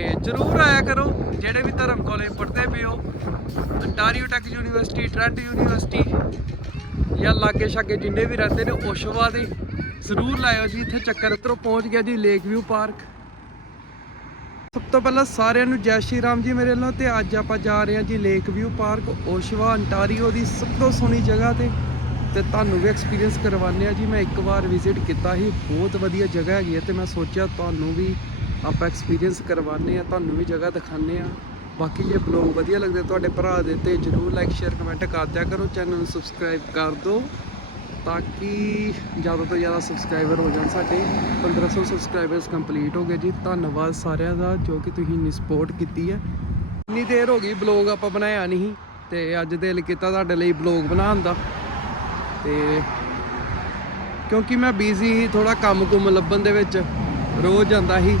ਤੇ ਜਰੂਰ ਆਇਆ ਕਰੋ, ਜਿਹੜੇ ਵੀ ਧਰਮ ਕਾਲਜ ਪੜ੍ਹਦੇ ਪਏ ਹੋ, Ontario Tech University, Trent University ਜਾਂ ਲਾਗੇ ਛਾਗੇ ਜਿੰਨੇ ਵੀ ਰਹਿੰਦੇ ਨੇ, ਓਸ਼ਵਾ ਦੇ ਜ਼ਰੂਰ ਲਾਇਓ ਜੀ, ਇੱਥੇ ਚੱਕਰ ਉੱਤਰੋਂ ਪਹੁੰਚ ਗਿਆ ਜੀ ਲੇਕ ਵਿਊ ਪਾਰਕ ਸਭ ਤੋਂ ਪਹਿਲਾਂ ਸਾਰਿਆਂ ਨੂੰ ਜੈ ਸ਼੍ਰੀ ਰਾਮ ਜੀ ਮੇਰੇ ਵੱਲੋਂ, ਤੇ ਅੱਜ ਆਪਾਂ ਜਾ ਰਹੇ ਹਾਂ ਜੀ Lake View Park Oshawa, Ontario ਦੀ ਸਭ ਤੋਂ ਸੋਹਣੀ ਜਗ੍ਹਾ ਤੇ। ਤੇ ਤੁਹਾਨੂੰ ਵੀ ਐਕਸਪੀਰੀਅੰਸ ਕਰਵਾਉਂਦੇ ਆ ਜੀ, ਮੈਂ ਇੱਕ ਵਾਰ ਵਿਜ਼ਿਟ ਕੀਤਾ ਸੀ, ਬਹੁਤ ਵਧੀਆ ਜਗ੍ਹਾ ਹੈਗੀ ਹੈ, ਤੇ ਮੈਂ ਸੋਚਿਆ ਤੁਹਾਨੂੰ ਵੀ ਆਪਾਂ ਐਕਸਪੀਰੀਅੰਸ ਕਰਵਾਉਂਦੇ ਆ ਤੁਹਾਨੂੰ ਵੀ ਜਗ੍ਹਾ ਦਿਖਾਉਂਦੇ ਆ ਬਾਕੀ ਜੇ ਬਲੌਗ ਵਧੀਆ ਲੱਗਦੇ, ਤੁਹਾਡੇ ਭਰਾ ਦੇ ਤੇ ਜਰੂਰ ਲਾਈਕ ਸ਼ੇਅਰ ਕਮੈਂਟ ਕਰ ਦਿਆ ਕਰੋ। ਚੈਨਲ ਨੂੰ ਸਬਸਕ੍ਰਾਈਬ ਕਰ ਦਿਓ ਤਾਂ ਕਿ ਜ਼ਿਆਦਾ ਤੋਂ ਜ਼ਿਆਦਾ ਸਬਸਕ੍ਰਾਈਬਰ ਹੋ ਜਾਣ ਸਾਡੇ। 1500 ਸਬਸਕ੍ਰਾਈਬਰਸ ਕੰਪਲੀਟ ਹੋ ਗਏ ਜੀ। ਧੰਨਵਾਦ ਸਾਰਿਆਂ ਦਾ, ਜੋ ਕਿ ਤੁਸੀਂ ਇੰਨੀ ਸਪੋਰਟ ਕੀਤੀ ਹੈ। ਇੰਨੀ ਦੇਰ ਹੋ ਗਈ ਬਲੌਗ ਆਪਾਂ ਬਣਾਇਆ ਨਹੀਂ ਸੀ ਤੇ ਅੱਜ ਦਿਲ ਕੀਤਾ ਤੁਹਾਡੇ ਲਈ ਬਲੌਗ ਬਣਾਉਣ ਦਾ। ਤੇ ਕਿਉਂਕਿ ਮੈਂ ਬਿਜ਼ੀ ਸੀ ਥੋੜਾ ਕੰਮ ਕੁਮ ਲੱਭਣ ਦੇ ਵਿੱਚ, ਰੋਜ਼ ਜਾਂਦਾ ਸੀ।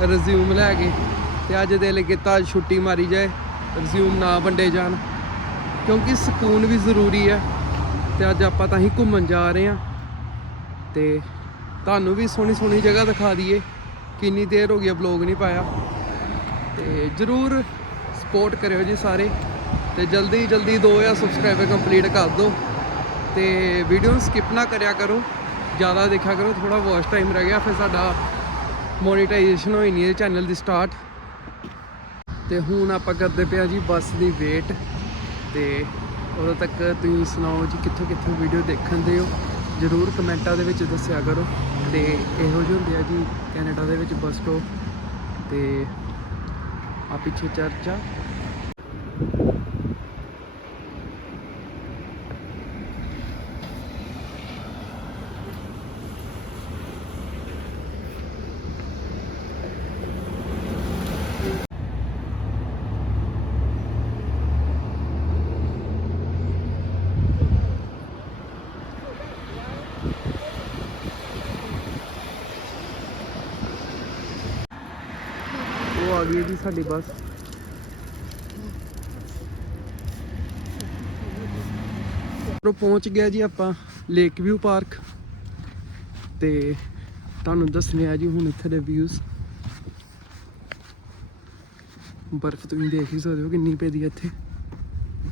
ਰਿਜ਼ਿਊਮ ਲੈ ਕੇ ਤੇ ਅੱਜ ਦਿਲ ਕੀਤਾ ਅੱਜ ਛੁੱਟੀ ਮਾਰੀ ਜਾਏ ਰਿਜ਼ਿਊਮ ਨਾ ਵੰਡੇ ਜਾਣ। ਕਿਉਂਕਿ ਸਕੂਨ ਵੀ ਜ਼ਰੂਰੀ ਹੈ ਤੇ ਅੱਜ ਆਪਾਂ ਤਾਂ ਹੀ ਘੁੰਮਣ ਜਾ ਰਹੇ ਹਾਂ। ਤੇ ਤੁਹਾਨੂੰ ਵੀ ਸੋਹਣੀ ਸੋਹਣੀ ਜਗ੍ਹਾ ਦਿਖਾ ਦਈਏ। ਕਿੰਨੀ ਦੇਰ ਹੋ ਗਈ ਬਲੌਗ ਨਹੀਂ ਪਾਇਆ। ਤੇ ਜਰੂਰ ਸਪੋਰਟ ਕਰਿਓ ਜੀ ਸਾਰੇ। ਤੇ ਜਲਦੀ ਜਲਦੀ 2000 ਸਬਸਕ੍ਰਾਈਬਰ ਕੰਪਲੀਟ ਕਰ ਦਿਓ। ਤੇ ਵੀਡੀਓ ਨੂੰ ਸਕਿਪ ਨਾ ਕਰਿਆ ਕਰੋ। ਜ਼ਿਆਦਾ ਦੇਖਿਆ ਕਰੋ ਥੋੜਾ ਵਾਚ ਟਾਈਮ ਰਹਿ ਗਿਆ, ਫਿਰ ਸਾਡਾ ਮੋਨੀਟਾਈਜੇਸ਼ਨ ਹੋਈ ਨਹੀਂ ਇਹ ਚੈਨਲ ਦੀ ਸਟਾਰਟ ਤੇ ਹੁਣ ਆਪਾਂ ਕਰਦੇ ਪਿਆ ਜੀ ਬੱਸ ਦੀ ਵੇਟ ਤੇ ਉਦੋਂ ਤੱਕ ਤੁਸੀਂ ਸੁਣਾਓ ਜੀ ਕਿੱਥੋਂ ਕਿੱਥੋਂ ਵੀਡੀਓ ਦੇਖਣ ਦੇ ਹੋ। ਜਰੂਰ ਕਮੈਂਟਾਂ ਦੇ ਵਿੱਚ ਦੱਸਿਆ ਕਰੋ। ਤੇ ਇਹੋ ਜਿਹੇ ਹੁੰਦੇ ਆ ਜੀ ਕੈਨੇਡਾ ਦੇ ਵਿੱਚ ਬੱਸ ਸਟੋਪ ਤੇ ਆ ਪਿੱਛੇ ਚਰਚ। ਆ ਉਹ ਗਈ ਜੀ ਸਾਡੀ ਬੱਸ। ਉੱਪਰੋਂ ਪਹੁੰਚ ਗਿਆ ਜੀ ਆਪਾਂ ਲੇਕ ਵਿਊ ਪਾਰਕ ਤੇ ਤੁਹਾਨੂੰ ਦੱਸਣੇ ਆ ਜੀ ਹੁਣ ਇੱਥੇ ਦੇ ਵਿਊਜ਼ ਬਰਫ਼ ਤੁਸੀਂ ਦੇਖ ਹੀ ਸਕਦੇ ਹੋ ਕਿੰਨੀ ਪੈਦੀ ਹੈ ਇੱਥੇ।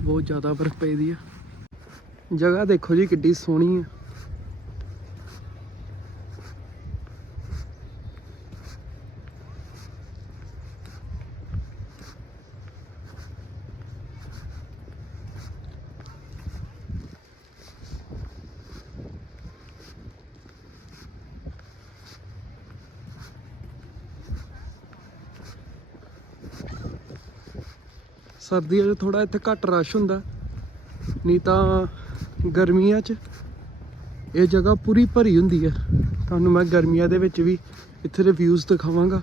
ਬਹੁਤ ਜ਼ਿਆਦਾ ਬਰਫ਼ ਪੈਦੀ ਆ। ਜਗ੍ਹਾ ਦੇਖੋ ਜੀ ਕਿੱਡੀ ਸੋਹਣੀ ਹੈ ਸਰਦੀਆਂ 'ਚ ਥੋੜਾ ਇੱਥੇ ਘੱਟ ਰਸ਼ ਹੁੰਦਾ, ਨਹੀਂ ਤਾਂ ਗਰਮੀਆਂ 'ਚ ਇਹ ਜਗ੍ਹਾ ਪੂਰੀ ਭਰੀ ਹੁੰਦੀ ਹੈ ਤੁਹਾਨੂੰ ਮੈਂ ਗਰਮੀਆਂ ਦੇ ਵਿੱਚ ਵੀ ਇੱਥੇ ਦੇ ਵਿਊਜ਼ ਦਿਖਾਵਾਂਗਾ।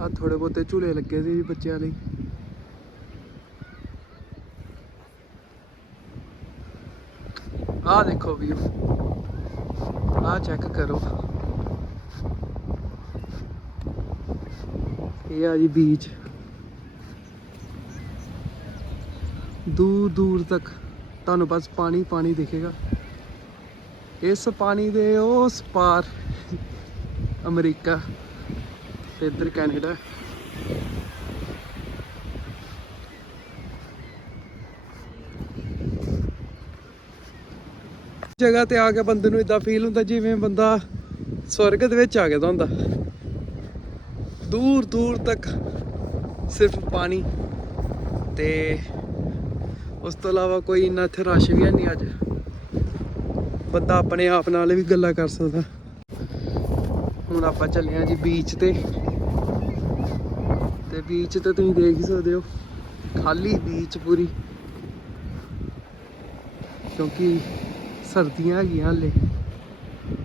ਆ ਥੋੜੇ ਬਹੁਤੇ ਝੂਲੇ ਲੱਗੇ ਸੀ ਜੀ ਬੱਚਿਆਂ ਲਈ। ਆਹ ਦੇਖੋ ਵੀਊ। ਆਹ ਚੈੱਕ ਕਰੋ। ਇਹ ਆ ਜੀ ਬੀਚ ਦੂਰ ਦੂਰ ਤੱਕ ਤੁਹਾਨੂੰ ਬਸ ਪਾਣੀ ਪਾਣੀ ਦਿਖੇਗਾ। ਇਸ ਪਾਣੀ ਦੇ ਉਸ ਪਾਰ ਅਮਰੀਕਾ ਤੇ ਇੱਧਰ ਕੈਨੇਡਾ। ਜਗ੍ਹਾ ਤੇ ਆ ਕੇ ਬੰਦੇ ਨੂੰ ਇਦਾਂ ਫੀਲ ਹੁੰਦਾ ਜਿਵੇਂ ਬੰਦਾ ਸਵਰਗ ਦੇ ਵਿੱਚ ਆ ਗਿਆ ਹੁੰਦਾ ਦੂਰ ਦੂਰ ਤੱਕ ਸਿਰਫ ਪਾਣੀ ਤੇ ਉਸ ਤੋਂ ਇਲਾਵਾ ਕੋਈ ਇੰਨਾ ਇੱਥੇ ਰਸ਼ ਵੀ ਨਹੀਂ ਅੱਜ। ਬੰਦਾ ਆਪਣੇ ਆਪ ਨਾਲ ਵੀ ਗੱਲਾਂ ਕਰ ਸਕਦਾ। ਹੁਣ ਆਪਾਂ ਚੱਲੇ ਹਾਂ ਜੀ ਬੀਚ ਤੇ। ਤੇ ਬੀਚ ਤੇ ਤੁਸੀਂ ਦੇਖ ਹੀ ਸਕਦੇ ਹੋ, ਖਾਲੀ ਬੀਚ ਪੂਰੀ। ਕਿਉਂਕਿ ਸਰਦੀਆਂ ਹੈਗੀਆਂ ਹਲੇ।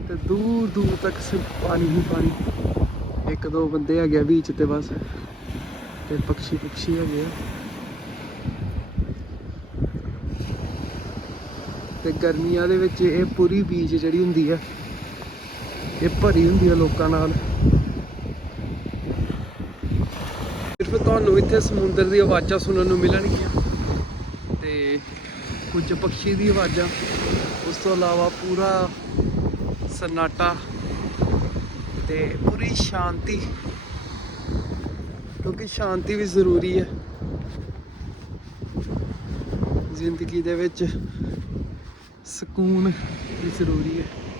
ਤੇ ਦੂਰ ਦੂਰ ਤੱਕ ਸਿਰਫ ਪਾਣੀ ਹੀ ਪਾਣੀ। ਇੱਕ ਦੋ ਬੰਦੇ ਹੈਗੇ ਆ ਬੀਚ ਤੇ ਬਸ। ਤੇ ਪੰਛੀ ਪੰਛੀ ਹੈਗੇ ਆ। ਤੇ ਗਰਮੀਆਂ ਦੇ ਵਿੱਚ ਇਹ ਪੂਰੀ ਬੀਚ ਜਿਹੜੀ ਹੁੰਦੀ ਆ, ਇਹ ਭਰੀ ਹੁੰਦੀ ਆ ਲੋਕਾਂ ਨਾਲ। ਸਿਰਫ ਸਿਰਫ ਤੁਹਾਨੂੰ ਇੱਥੇ ਸਮੁੰਦਰ ਦੀ ਆਵਾਜ਼ਾਂ ਸੁਣਨ ਨੂੰ ਮਿਲਣਗੀਆਂ। ਤੇ ਕੁਝ ਪੰਛੀ ਦੀ ਆਵਾਜ਼ਾਂ। ਉਸ ਤੋਂ ਇਲਾਵਾ ਪੂਰਾ ਸਨਾਟਾ ਤੇ ਪੂਰੀ ਸ਼ਾਂਤੀ, ਕਿਉਂਕਿ ਸ਼ਾਂਤੀ ਵੀ ਜ਼ਰੂਰੀ ਹੈ। ਜ਼ਿੰਦਗੀ ਦੇ ਵਿੱਚ ਸਕੂਨ ਵੀ ਜ਼ਰੂਰੀ ਹੈ।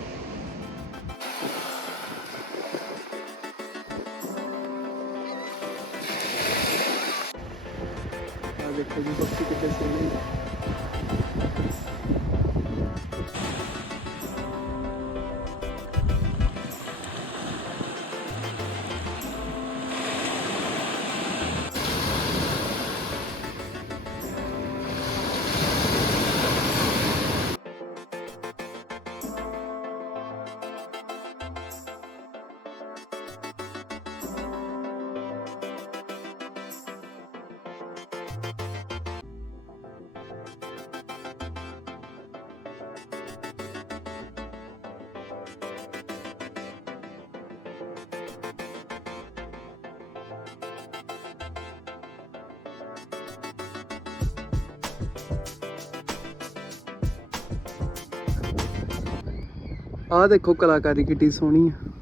ਆਹ ਦੇਖੋ ਕਲਾਕਾਰੀ ਕਿੱਡੀ ਸੋਹਣੀ ਆ।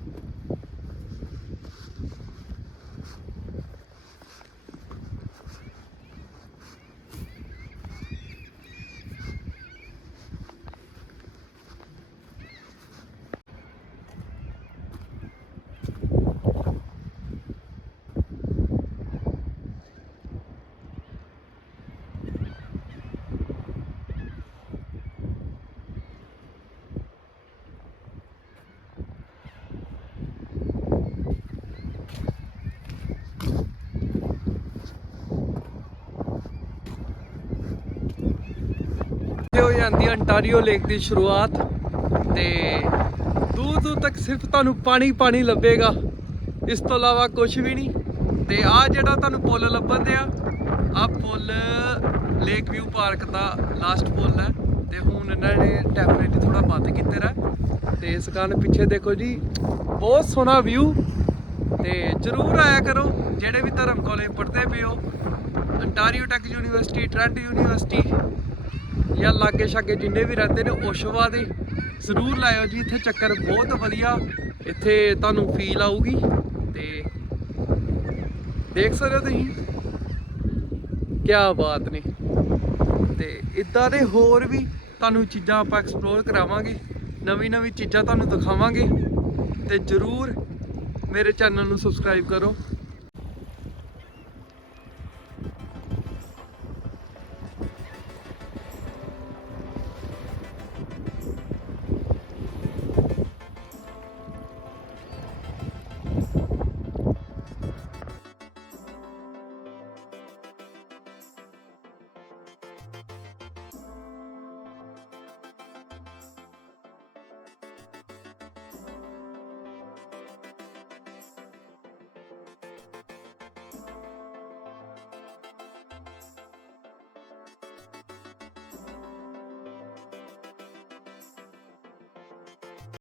ਤੇ ਹੋ ਜਾਂਦੀ ਹੈ ਅੰਟਾਰੀਓ ਲੇਕ ਦੀ ਸ਼ੁਰੂਆਤ ਤੇ ਦੂਰ ਦੂਰ ਤੱਕ ਸਿਰਫ ਤੁਹਾਨੂੰ ਪਾਣੀ ਪਾਣੀ ਲੱਭੇਗਾ। ਇਸ ਤੋਂ ਇਲਾਵਾ ਕੁਝ ਵੀ ਨਹੀਂ। ਤੇ ਆ ਜਿਹੜਾ ਤੁਹਾਨੂੰ ਪੁੱਲ ਲੱਭਣ ਦਿਆ, ਆ ਪੁੱਲ ਲੇਕ ਵਿਊ ਪਾਰਕ ਦਾ ਲਾਸਟ ਪੁੱਲ ਹੈ ਤੇ ਹੁਣ ਇਹਨਾਂ ਨੇ ਟੈਂਪਰੇਰੀ ਥੋੜਾ ਬੰਦ ਕੀਤੇ ਰਾ ਤੇ ਇਸ ਕਾਰਨ ਪਿੱਛੇ ਦੇਖੋ ਜੀ, ਬਹੁਤ ਸੋਹਣਾ ਵਿਊ। ਤੇ ਜਰੂਰ ਆਇਆ ਕਰੋ, ਜਿਹੜੇ ਵੀ ਧਰਮ ਕਾਲਜ ਪੜ੍ਹਦੇ ਪਏ ਹੋ। Ontario Tech University, Trent University ਜਾਂ ਲਾਗੇ ਛਾਗੇ ਜਿੰਨੇ ਵੀ ਰਹਿੰਦੇ ਨੇ ਓਸ਼ਵਾ ਦੇ ਜ਼ਰੂਰ ਲਾਇਓ ਜੀ, ਇੱਥੇ ਚੱਕਰ ਬਹੁਤ ਵਧੀਆ। ਇੱਥੇ ਤੁਹਾਨੂੰ ਫੀਲ ਆਊਗੀ ਤੇ ਦੇਖ ਸਕਦੇ ਹੋ ਤੁਸੀਂ। ਕੀ ਬਾਤ ਨੇ। ਤੇ ਇਦਾਂ ਦੇ ਹੋਰ ਵੀ ਤੁਹਾਨੂੰ ਚੀਜ਼ਾਂ ਆਪਾਂ ਐਕਸਪਲੋਰ ਕਰਾਵਾਂਗੇ, ਨਵੀਂ ਨਵੀਂ ਚੀਜ਼ਾਂ ਤੁਹਾਨੂੰ ਦਿਖਾਵਾਂਗੇ। ਤੇ ਜਰੂਰ ਮੇਰੇ ਚੈਨਲ ਨੂੰ ਸਬਸਕ੍ਰਾਈਬ ਕਰੋ।